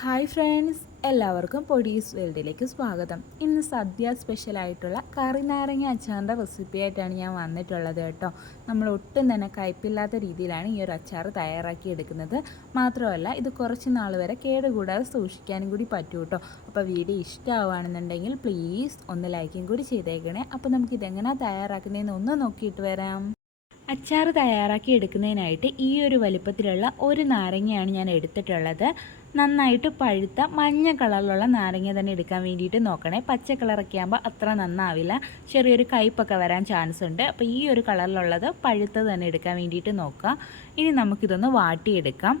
Hi friends, എല്ലാവർക്കും പൊടീസ് വേൾഡിലേക്ക് സ്വാഗതം. ഇന്ന് സദ്യ സ്പെഷ്യലായിട്ടുള്ള കറി നാരങ്ങ അച്ചാറിൻ്റെ റെസിപ്പിയായിട്ടാണ് ഞാൻ വന്നിട്ടുള്ളത് കേട്ടോ. നമ്മൾ ഒട്ടും തന്നെ കയ്പില്ലാത്ത രീതിയിലാണ് ഈ ഒരു അച്ചാർ തയ്യാറാക്കി എടുക്കുന്നത്. മാത്രമല്ല ഇത് കുറച്ച് നാൾ വരെ കേടുകൂടാതെ സൂക്ഷിക്കാനും കൂടി പറ്റും കേട്ടോ. അപ്പോൾ വീഡിയോ ഇഷ്ടമാവുകയാണെന്നുണ്ടെങ്കിൽ പ്ലീസ് ഒന്ന് ലൈക്കും കൂടി ചെയ്തേക്കണേ. അപ്പോൾ നമുക്കിതെങ്ങനെയാണ് തയ്യാറാക്കുന്നതെന്ന് ഒന്ന് നോക്കിയിട്ട് വരാം. അച്ചാർ തയ്യാറാക്കി എടുക്കുന്നതിനായിട്ട് ഈ ഒരു വലിപ്പത്തിലുള്ള ഒരു നാരങ്ങയാണ് ഞാൻ എടുത്തിട്ടുള്ളത്. നന്നായിട്ട് പഴുത്ത മഞ്ഞ കളറിലുള്ള നാരങ്ങ തന്നെ എടുക്കാൻ വേണ്ടിയിട്ട് നോക്കണേ. പച്ച കളറൊക്കെ ആകുമ്പോൾ അത്ര നന്നാവില്ല, ചെറിയൊരു കയ്പൊക്കെ വരാൻ ചാൻസ് ഉണ്ട്. അപ്പോൾ ഈ ഒരു കളറിലുള്ളത് പഴുത്തത് തന്നെ എടുക്കാൻ വേണ്ടിയിട്ട് നോക്കുക. ഇനി നമുക്കിതൊന്ന് വാട്ടിയെടുക്കാം.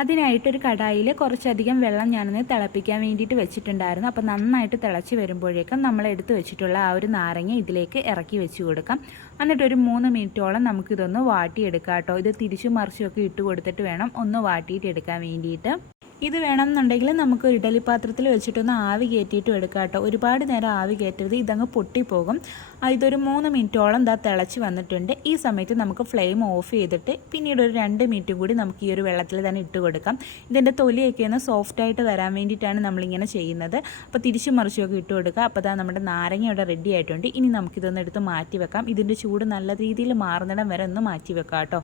അതിനായിട്ടൊരു കടായിൽ കുറച്ചധികം വെള്ളം ഞാനൊന്ന് തിളപ്പിക്കാൻ വേണ്ടിയിട്ട് വെച്ചിട്ടുണ്ടായിരുന്നു. അപ്പോൾ നന്നായിട്ട് തിളച്ച് വരുമ്പോഴേക്കും നമ്മൾ എടുത്ത് വെച്ചിട്ടുള്ള ആ ഒരു നാരങ്ങ ഇതിലേക്ക് ഇറക്കി വെച്ച് കൊടുക്കാം. എന്നിട്ടൊരു 3 മിനിറ്റോളം നമുക്കിതൊന്ന് വാട്ടിയെടുക്കാം കേട്ടോ. ഇത് തിരിച്ചും മറിച്ചുമൊക്കെ ഇട്ട് കൊടുത്തിട്ട് വേണം ഒന്ന് വാട്ടിയിട്ട് എടുക്കാൻ വേണ്ടിയിട്ട്. ഇത് വേണമെന്നുണ്ടെങ്കിൽ നമുക്ക് ഇഡലി പാത്രത്തിൽ വെച്ചിട്ടൊന്ന് ആവി കയറ്റിയിട്ടും എടുക്കാം കേട്ടോ. ഒരുപാട് നേരം ആവി കയറ്റരുത്, ഇതങ്ങ് പൊട്ടിപ്പോകും. ഇതൊരു 3 മിനിറ്റോളം തിളച്ച് വന്നിട്ടുണ്ട്. ഈ സമയത്ത് നമുക്ക് ഫ്ലെയിം ഓഫ് ചെയ്തിട്ട് പിന്നീട് ഒരു 2 മിനിറ്റും കൂടി നമുക്ക് ഈ ഒരു വെള്ളത്തിൽ തന്നെ ഇട്ട് കൊടുക്കാം. ഇതിൻ്റെ തൊലിയൊക്കെ ഒന്ന് സോഫ്റ്റായിട്ട് വരാൻ വേണ്ടിയിട്ടാണ് നമ്മളിങ്ങനെ ചെയ്യുന്നത്. അപ്പോൾ തിരിച്ചും മറിച്ചുമൊക്കെ ഇട്ട് കൊടുക്കുക. അപ്പോൾ അതാ നമ്മുടെ നാരങ്ങ ഇവിടെ റെഡി ആയിട്ടുണ്ട്. ഇനി നമുക്കിതൊന്ന് എടുത്ത് മാറ്റി വെക്കാം. ഇതിൻ്റെ ചൂട് നല്ല രീതിയിൽ മാറുന്നിടം വരെ ഒന്ന് മാറ്റി വെക്കാം കേട്ടോ.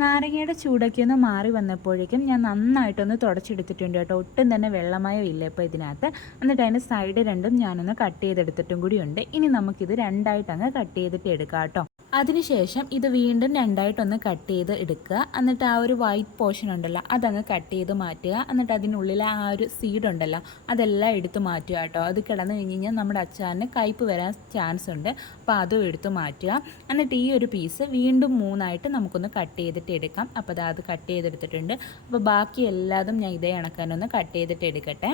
നാരങ്ങയുടെ ചൂടൊക്കെ ഒന്ന് മാറി വന്നപ്പോഴേക്കും ഞാൻ നന്നായിട്ടൊന്ന് തുടച്ചെടുത്തിട്ടുണ്ട് കേട്ടോ. ഒട്ടും തന്നെ വെള്ളമയം ഇല്ല ഇപ്പോൾ ഇതിനകത്ത്. എന്നിട്ട് അതിൻ്റെ സൈഡ് രണ്ടും ഞാനൊന്ന് കട്ട് ചെയ്തെടുത്തിട്ടും കൂടിയുണ്ട്. ഇനി നമുക്കിത് രണ്ടായിട്ടങ്ങ് കട്ട് ചെയ്തിട്ട് എടുക്കാം കേട്ടോ. അതിനുശേഷം ഇത് വീണ്ടും രണ്ടായിട്ടൊന്ന് കട്ട് ചെയ്ത് എടുക്കുക. എന്നിട്ട് ആ ഒരു വൈറ്റ് പോർഷൻ ഉണ്ടല്ലോ അതങ്ങ് കട്ട് ചെയ്ത് മാറ്റുക. എന്നിട്ട് അതിനുള്ളിൽ ആ ഒരു സീഡ് ഉണ്ടല്ലോ അതെല്ലാം എടുത്ത് മാറ്റുക കേട്ടോ. അത് കിടന്നു കഴിഞ്ഞ് കഴിഞ്ഞാൽ നമ്മുടെ അച്ചാറിന് കയ്പ്പ് വരാൻ ചാൻസ് ഉണ്ട്. അപ്പോൾ അതും എടുത്ത് മാറ്റുക. എന്നിട്ട് ഈ ഒരു പീസ് വീണ്ടും 3ആയിട്ട് നമുക്കൊന്ന് കട്ട് ചെയ്തിട്ട് എടുക്കാം. അപ്പോൾ അത് കട്ട് ചെയ്തെടുത്തിട്ടുണ്ട്. അപ്പോൾ ബാക്കി എല്ലാതും ഞാൻ ഇതേ കണക്കാനൊന്ന് കട്ട് ചെയ്തിട്ട് എടുക്കട്ടെ.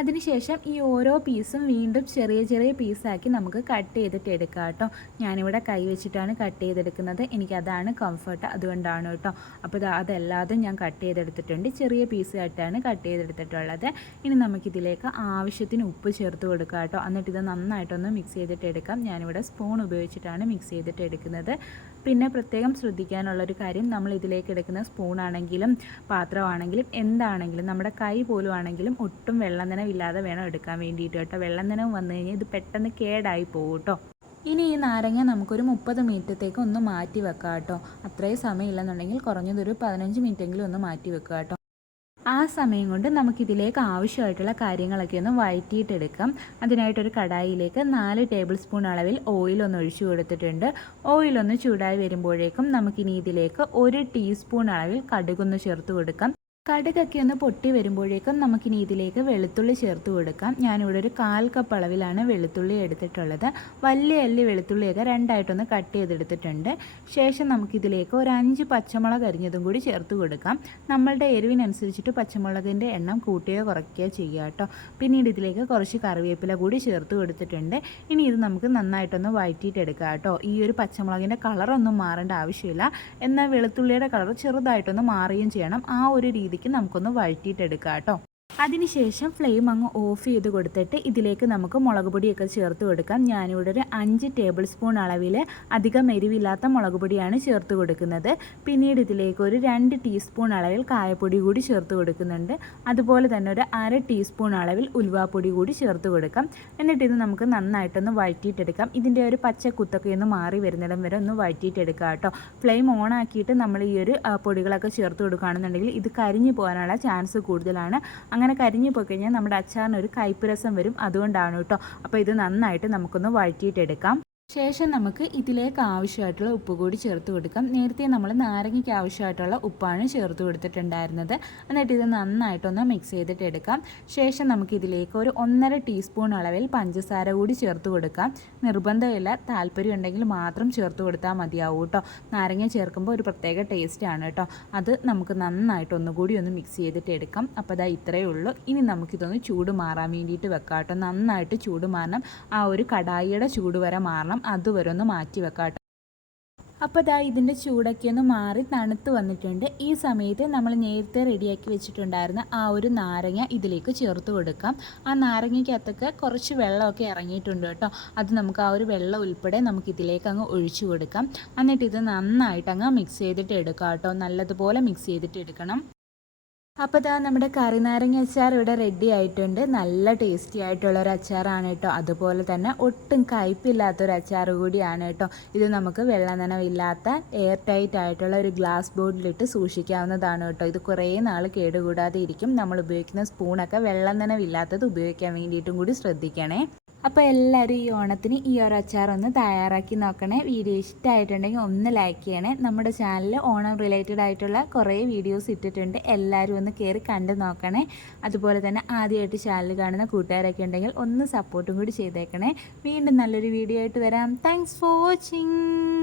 അതിനുശേഷം ഈ ഓരോ പീസും വീണ്ടും ചെറിയ ചെറിയ പീസാക്കി നമുക്ക് കട്ട് ചെയ്തിട്ട് എടുക്കാം കേട്ടോ. ഞാനിവിടെ കൈ വെച്ചിട്ടാണ് കട്ട് ചെയ്തെടുക്കുന്നത്, എനിക്കതാണ് കംഫർട്ട്, അതുകൊണ്ടാണ് കേട്ടോ. അപ്പോൾ അതെല്ലാതും ഞാൻ കട്ട് ചെയ്തെടുത്തിട്ടുണ്ട്. ചെറിയ പീസായിട്ടാണ് കട്ട് ചെയ്തെടുത്തിട്ടുള്ളത്. ഇനി നമുക്കിതിലേക്ക് ആവശ്യത്തിന് ഉപ്പ് ചേർത്ത് കൊടുക്കാം കേട്ടോ. എന്നിട്ട് ഇത് നന്നായിട്ടൊന്ന് മിക്സ് ചെയ്തിട്ട് എടുക്കാം. ഞാനിവിടെ സ്പൂൺ ഉപയോഗിച്ചിട്ടാണ് മിക്സ് ചെയ്തിട്ട് എടുക്കുന്നത്. പിന്നെ പ്രത്യേകം ശ്രദ്ധിക്കാനുള്ളൊരു കാര്യം, നമ്മൾ ഇതിലേക്ക് എടുക്കുന്ന സ്പൂണാണെങ്കിലും പാത്രമാണെങ്കിലും എന്താണെങ്കിലും നമ്മുടെ കൈ പോലും ആണെങ്കിലും ഒട്ടും വെള്ളം ഇല്ലാതെ വേണം എടുക്കാൻ വേണ്ടിയിട്ട് കേട്ടോ. വെള്ളം നനവ് വന്നു കഴിഞ്ഞാൽ ഇത് പെട്ടെന്ന് കേടായി പോകും കേട്ടോ. ഇനി ഈ നാരങ്ങ നമുക്കൊരു 30 മിനിറ്റത്തേക്ക് ഒന്ന് മാറ്റി വെക്കാം കേട്ടോ. അത്രയും സമയമില്ലെന്നുണ്ടെങ്കിൽ കുറഞ്ഞതൊരു 15 മിനിറ്റെങ്കിലും ഒന്ന് മാറ്റി വെക്കുക കേട്ടോ. ആ സമയം കൊണ്ട് നമുക്കിതിലേക്ക് ആവശ്യമായിട്ടുള്ള കാര്യങ്ങളൊക്കെ ഒന്ന് വഴറ്റിയിട്ടെടുക്കാം. അതിനായിട്ടൊരു കടായിലേക്ക് 4 ടേബിൾ സ്പൂൺ അളവിൽ ഓയിലൊന്ന് ഒഴിച്ചു കൊടുത്തിട്ടുണ്ട്. ഓയിലൊന്ന് ചൂടായി വരുമ്പോഴേക്കും നമുക്കിനി ഇതിലേക്ക് 1 ടീസ്പൂൺ അളവിൽ കടുകൊന്ന് ചേർത്ത് കൊടുക്കാം. കടുകൊക്കെ ഒന്ന് പൊട്ടി വരുമ്പോഴേക്കും നമുക്കിനി ഇതിലേക്ക് വെളുത്തുള്ളി ചേർത്ത് കൊടുക്കാം. ഞാനിവിടെ ഒരു 1/4 കപ്പ് അളവിലാണ് വെളുത്തുള്ളി എടുത്തിട്ടുള്ളത്. വലിയ അല്ലി വെളുത്തുള്ളിയൊക്കെ രണ്ടായിട്ടൊന്ന് കട്ട് ചെയ്തെടുത്തിട്ടുണ്ട്. ശേഷം നമുക്കിതിലേക്ക് ഒരു 5 പച്ചമുളക് അരിഞ്ഞതും കൂടി ചേർത്ത് കൊടുക്കാം. നമ്മളുടെ എരിവിനനുസരിച്ചിട്ട് പച്ചമുളകിൻ്റെ എണ്ണം കൂട്ടുകയോ കുറയ്ക്കുകയോ ചെയ്യുക കേട്ടോ. പിന്നീട് ഇതിലേക്ക് കുറച്ച് കറിവേപ്പില കൂടി ചേർത്ത് കൊടുത്തിട്ടുണ്ട്. ഇനി ഇത് നമുക്ക് നന്നായിട്ടൊന്ന് വഴറ്റിയിട്ടെടുക്കാം കേട്ടോ. ഈ ഒരു പച്ചമുളകിൻ്റെ കളറൊന്നും മാറേണ്ട ആവശ്യമില്ല, എന്നാൽ വെളുത്തുള്ളിയുടെ കളർ ചെറുതായിട്ടൊന്ന് മാറുകയും ചെയ്യണം. ആ ഒരു രീതിക്ക് നമുക്കൊന്ന് വഴറ്റിയിട്ടെടുക്കാം കേട്ടോ. അതിനുശേഷം ഫ്ലെയിം അങ്ങ് ഓഫ് ചെയ്ത് കൊടുത്തിട്ട് ഇതിലേക്ക് നമുക്ക് മുളക് പൊടിയൊക്കെ ചേർത്ത് കൊടുക്കാം. ഞാനിവിടെ ഒരു 5 ടേബിൾ സ്പൂൺ അളവിൽ അധികം എരിവില്ലാത്ത മുളക് പൊടിയാണ് ചേർത്ത് കൊടുക്കുന്നത്. പിന്നീട് ഇതിലേക്ക് ഒരു 2 ടീസ്പൂൺ അളവിൽ കായപ്പൊടി കൂടി ചേർത്ത് കൊടുക്കുന്നുണ്ട്. അതുപോലെ തന്നെ ഒരു 1/2 ടീസ്പൂൺ അളവിൽ ഉലുവാപ്പൊടി കൂടി ചേർത്ത് കൊടുക്കാം. എന്നിട്ട് ഇത് നമുക്ക് നന്നായിട്ടൊന്ന് വഴറ്റിയിട്ടെടുക്കാം. ഇതിൻ്റെ ഒരു പച്ചക്കുത്തൊക്കെ ഒന്ന് മാറി വരുന്നിടം വരെ ഒന്ന് വഴറ്റിയിട്ടെടുക്കാം കേട്ടോ. ഫ്ലെയിം ഓൺ ആക്കിയിട്ട് നമ്മൾ ഈ ഒരു പൊടികളൊക്കെ ചേർത്ത് കൊടുക്കുകയാണെന്നുണ്ടെങ്കിൽ ഇത് കരിഞ്ഞു പോകാനുള്ള ചാൻസ് കൂടുതലാണ്. അങ്ങനെ കരിഞ്ഞു പോയി കഴിഞ്ഞാൽ നമ്മുടെ അച്ചാറിന് ഒരു കയ്പ്പ് രസം വരും, അതുകൊണ്ടാണ് കേട്ടോ. അപ്പോൾ ഇത് നന്നായിട്ട് നമുക്കൊന്ന് വഴറ്റിയിട്ടെടുക്കാം. ശേഷം നമുക്ക് ഇതിലേക്ക് ആവശ്യമായിട്ടുള്ള ഉപ്പ് കൂടി ചേർത്ത് കൊടുക്കാം. നേരത്തെ നമ്മൾ നാരങ്ങയ്ക്ക് ആവശ്യമായിട്ടുള്ള ഉപ്പാണ് ചേർത്ത് കൊടുത്തിട്ടുണ്ടായിരുന്നത്. എന്നിട്ട് ഇത് നന്നായിട്ടൊന്ന് മിക്സ് ചെയ്തിട്ട് എടുക്കാം. ശേഷം നമുക്കിതിലേക്ക് ഒരു 1/2 ടീസ്പൂൺ അളവിൽ പഞ്ചസാര കൂടി ചേർത്ത് കൊടുക്കാം. നിർബന്ധമില്ല, താല്പര്യം ഉണ്ടെങ്കിൽ മാത്രം ചേർത്ത് കൊടുത്താൽ മതിയാവും കേട്ടോ. നാരങ്ങ ചേർക്കുമ്പോൾ ഒരു പ്രത്യേക ടേസ്റ്റാണ് കേട്ടോ. അത് നമുക്ക് നന്നായിട്ടൊന്നുകൂടി ഒന്ന് മിക്സ് ചെയ്തിട്ട് എടുക്കാം. അപ്പോൾ അതാ ഇത്രയേ ഉള്ളൂ. ഇനി നമുക്കിതൊന്ന് ചൂട് മാറാൻ വേണ്ടിയിട്ട് വെക്കാം കേട്ടോ. നന്നായിട്ട് ചൂട് മാറണം, ആ ഒരു കടായിയുടെ ചൂട് വരെ മാറണം. അതുവരെ ഒന്ന് മാറ്റി വെക്കാം. അപ്പോൾ ഇതിൻ്റെ ചൂടൊക്കെ ഒന്ന് മാറി തണുത്ത് വന്നിട്ടുണ്ട്. ഈ സമയത്ത് നമ്മൾ നേരത്തെ റെഡിയാക്കി വെച്ചിട്ടുണ്ടായിരുന്ന ആ ഒരു നാരങ്ങ ഇതിലേക്ക് ചേർത്ത് കൊടുക്കാം. ആ നാരങ്ങയ്ക്കകത്തൊക്കെ കുറച്ച് വെള്ളമൊക്കെ ഇറങ്ങിയിട്ടുണ്ട് കേട്ടോ. അത് നമുക്ക് ആ ഒരു വെള്ളം ഉൾപ്പെടെ നമുക്ക് ഇതിലേക്ക് അങ്ങ് ഒഴിച്ചു കൊടുക്കാം. എന്നിട്ട് ഇത് നന്നായിട്ട് അങ്ങ് മിക്സ് ചെയ്തിട്ട് എടുക്കാം കേട്ടോ. നല്ലതുപോലെ മിക്സ് ചെയ്തിട്ട് എടുക്കണം. അപ്പോൾ ദാ നമ്മുടെ കറിനാരങ്ങ അച്ചാർ ഇവിടെ റെഡി ആയിട്ടുണ്ട്. നല്ല ടേസ്റ്റി ആയിട്ടുള്ള ഒരു അച്ചാറാണ് കേട്ടോ. അതുപോലെ തന്നെ ഒട്ടും കയ്പില്ലാത്തൊരു അച്ചാർ കൂടിയാണ് കേട്ടോ. ഇത് നമുക്ക് വെള്ളം നനവില്ലാത്ത എയർ ടൈറ്റ് ആയിട്ടുള്ള ഒരു ഗ്ലാസ് ബോട്ടിലിട്ട് സൂക്ഷിക്കാവുന്നതാണ് കേട്ടോ. ഇത് കുറേ നാൾ കേടുകൂടാതെ ഇരിക്കും. നമ്മൾ ഉപയോഗിക്കുന്ന സ്പൂണൊക്കെ വെള്ളം നനവില്ലാത്തത് ഉപയോഗിക്കാൻ വേണ്ടിയിട്ടും കൂടി ശ്രദ്ധിക്കണേ. അപ്പോൾ എല്ലാവരും ഈ ഓണത്തിന് ഈ ഒരു അച്ചാറൊന്ന് തയ്യാറാക്കി നോക്കണേ. വീഡിയോ ഇഷ്ടമായിട്ടുണ്ടെങ്കിൽ ഒന്ന് ലൈക്ക് ചെയ്യണേ. നമ്മുടെ ചാനലിൽ ഓണം റിലേറ്റഡ് ആയിട്ടുള്ള കുറേ വീഡിയോസ് ഇട്ടിട്ടുണ്ട്. എല്ലാവരും ഒന്ന് കയറി കണ്ടു നോക്കണേ. അതുപോലെ തന്നെ ആദ്യമായിട്ട് ചാനൽ കാണുന്ന കൂട്ടുകാരൊക്കെ ഉണ്ടെങ്കിൽ ഒന്ന് സപ്പോർട്ടും കൂടി ചെയ്തേക്കണേ. വീണ്ടും നല്ലൊരു വീഡിയോ ആയിട്ട് വരാം. Thanks for watching.